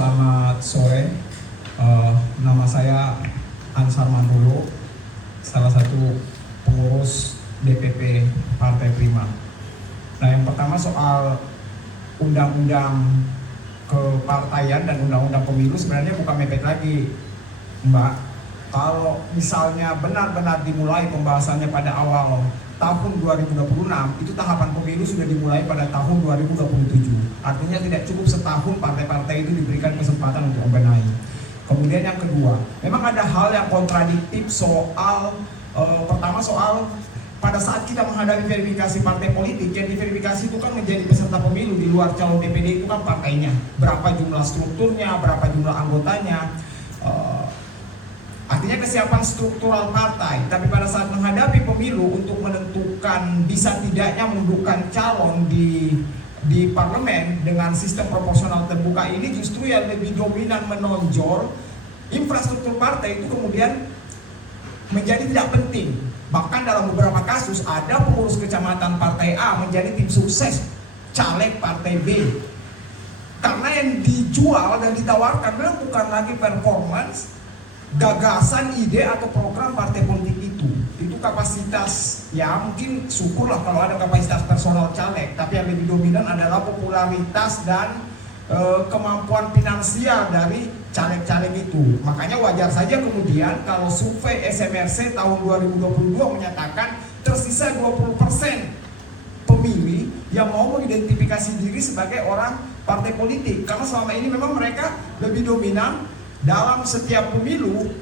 Selamat sore, nama saya Ansar Mandulo, salah satu pengurus DPP Partai Prima. Nah, yang pertama soal undang-undang kepartaian dan undang-undang pemilu sebenarnya bukan mepet lagi, Mbak. Kalau misalnya benar-benar dimulai pembahasannya pada awal tahun 2026, itu tahapan pemilu sudah dimulai pada tahun 2027. Artinya tidak cukup setahun partai-partai itu diberikan kesempatan untuk membenahi. Kemudian yang kedua, memang ada hal yang kontradiktif soal pertama soal pada saat kita menghadapi verifikasi partai politik, yang diverifikasi itu kan menjadi peserta pemilu di luar calon DPD itu kan partainya, berapa jumlah strukturnya, berapa jumlah anggotanya, artinya kesiapan struktural partai. Tapi pada saat menghadapi pemilu untuk menentukan bisa tidaknya mendukung calon di parlemen dengan sistem proporsional terbuka ini, justru yang lebih dominan menonjol infrastruktur partai itu kemudian menjadi tidak penting. Bahkan dalam beberapa kasus ada pengurus kecamatan partai A menjadi tim sukses caleg partai B, karena yang dijual dan ditawarkan memang bukan lagi performance, gagasan, ide atau program partai politik itu kapasitas. Ya mungkin syukurlah kalau ada kapasitas personal caleg, tapi yang lebih dominan adalah popularitas dan kemampuan finansial dari caleg-caleg itu. Makanya wajar saja kemudian kalau survei SMRC tahun 2022 menyatakan tersisa 20% pemilih yang mau mengidentifikasi diri sebagai orang partai politik, karena selama ini memang mereka lebih dominan dalam setiap pemilu.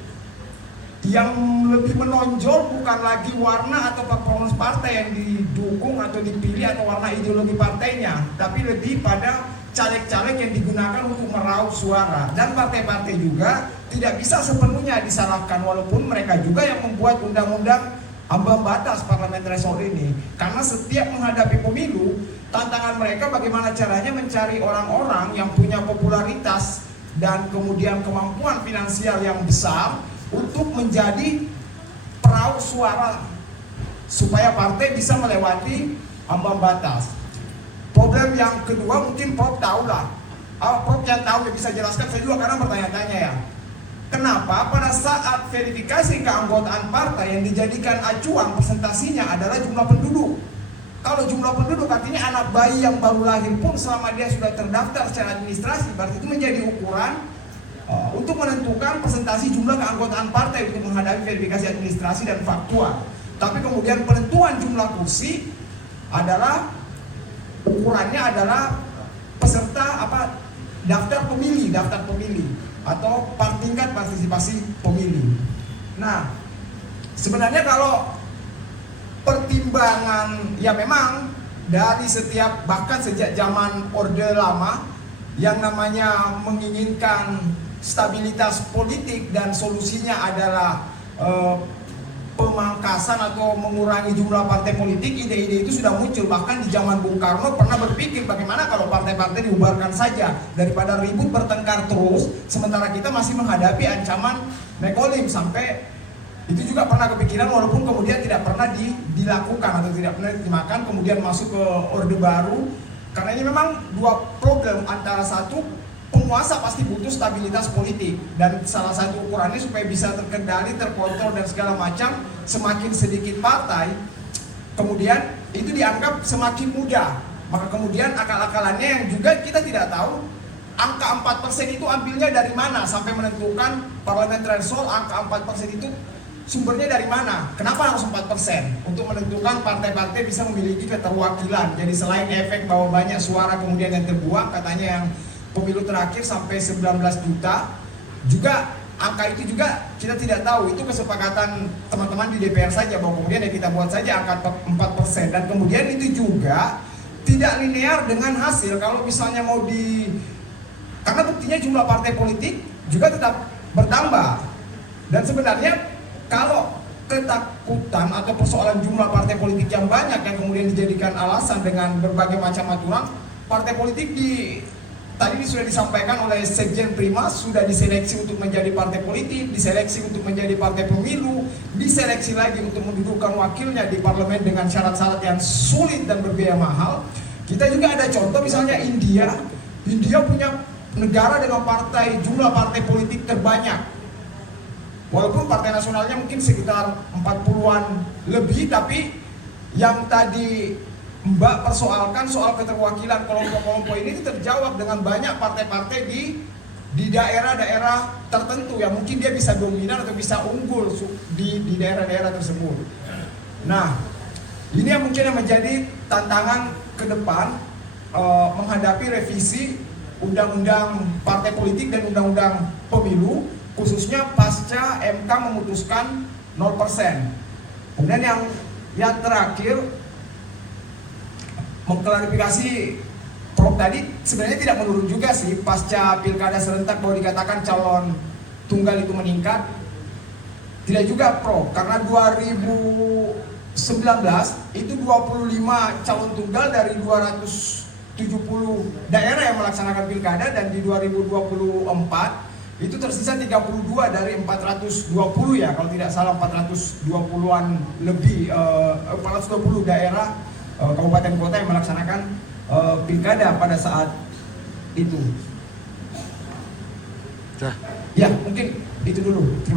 Yang lebih menonjol bukan lagi warna atau performance partai yang didukung atau dipilih atau warna ideologi partainya, tapi lebih pada caleg-caleg yang digunakan untuk meraup suara. Dan partai-partai juga tidak bisa sepenuhnya disalahkan, walaupun mereka juga yang membuat undang-undang ambang batas parliamentary threshold ini. Karena setiap menghadapi pemilu, tantangan mereka bagaimana caranya mencari orang-orang yang punya popularitas dan kemudian kemampuan finansial yang besar untuk menjadi perahu suara supaya partai bisa melewati ambang batas. Problem yang kedua mungkin Prof tahu lah, Prof yang tahu yang bisa jelaskan, saya juga kadang bertanya-tanya ya, kenapa pada saat verifikasi keanggotaan partai yang dijadikan acuan presentasinya adalah jumlah penduduk. Kalau jumlah penduduk artinya anak bayi yang baru lahir pun selama dia sudah terdaftar secara administrasi, berarti itu menjadi ukuran untuk menentukan presentasi jumlah keanggotaan partai untuk menghadapi verifikasi administrasi dan faktual. Tapi kemudian penentuan jumlah kursi adalah ukurannya adalah peserta daftar pemilih atau tingkat partisipasi pemilih. Nah, sebenarnya kalau pertimbangan ya memang dari setiap, bahkan sejak zaman Orde Lama yang namanya menginginkan stabilitas politik dan solusinya adalah pemangkasan atau mengurangi jumlah partai politik, ide-ide itu sudah muncul. Bahkan di zaman Bung Karno pernah berpikir bagaimana kalau partai-partai dibubarkan saja daripada ribut bertengkar terus sementara kita masih menghadapi ancaman Mekolim. Sampai itu juga pernah kepikiran, walaupun kemudian tidak pernah dilakukan atau tidak pernah dimakan, kemudian masuk ke Orde Baru. Karena ini memang dua problem, antara satu penguasa pasti butuh stabilitas politik, dan salah satu ukurannya supaya bisa terkendali, terkontrol dan segala macam, semakin sedikit partai kemudian itu dianggap semakin mudah. Maka kemudian akal-akalannya yang juga kita tidak tahu angka 4% itu ambilnya dari mana sampai menentukan parliamentary threshold. Angka 4% itu sumbernya dari mana? Kenapa harus 4%? Untuk menentukan partai-partai bisa memiliki keterwakilan. Jadi selain efek bahwa banyak suara kemudian yang terbuang, katanya yang pemilu terakhir sampai 19 juta, juga angka itu juga kita tidak tahu, itu kesepakatan teman-teman di DPR saja, bahwa kemudian ya kita buat saja angka 4%. Dan kemudian itu juga tidak linear dengan hasil. Kalau misalnya mau karena buktinya jumlah partai politik juga tetap bertambah. Dan sebenarnya kalau ketakutan atau persoalan jumlah partai politik yang banyak yang kemudian dijadikan alasan dengan berbagai macam aturan, partai politik tadi sudah disampaikan oleh Sekjen Prima, sudah diseleksi untuk menjadi partai politik, diseleksi untuk menjadi partai pemilu, diseleksi lagi untuk mendudukkan wakilnya di parlemen dengan syarat-syarat yang sulit dan berbiaya mahal. Kita juga ada contoh misalnya India punya negara dengan jumlah partai politik terbanyak. Walaupun partai nasionalnya mungkin sekitar 40-an lebih, tapi yang tadi Mbak persoalkan soal keterwakilan kelompok-kelompok ini terjawab dengan banyak partai-partai di daerah-daerah tertentu yang mungkin dia bisa dominan atau bisa unggul di daerah-daerah tersebut. Nah, ini yang mungkin yang menjadi tantangan ke depan menghadapi revisi undang-undang partai politik dan undang-undang pemilu, khususnya pasca MK memutuskan 0%. Kemudian yang terakhir, mengklarifikasi Prof tadi, sebenarnya tidak menurun juga sih pasca pilkada serentak bahwa dikatakan calon tunggal itu meningkat. Tidak juga Prof, karena 2019 itu 25 calon tunggal dari 270 daerah yang melaksanakan pilkada, dan di 2024 itu tersisa 32 dari 420 ya, kalau tidak salah 420-an lebih, 420 daerah kabupaten kota yang melaksanakan pilkada pada saat itu. Ya, mungkin itu dulu. Terima kasih.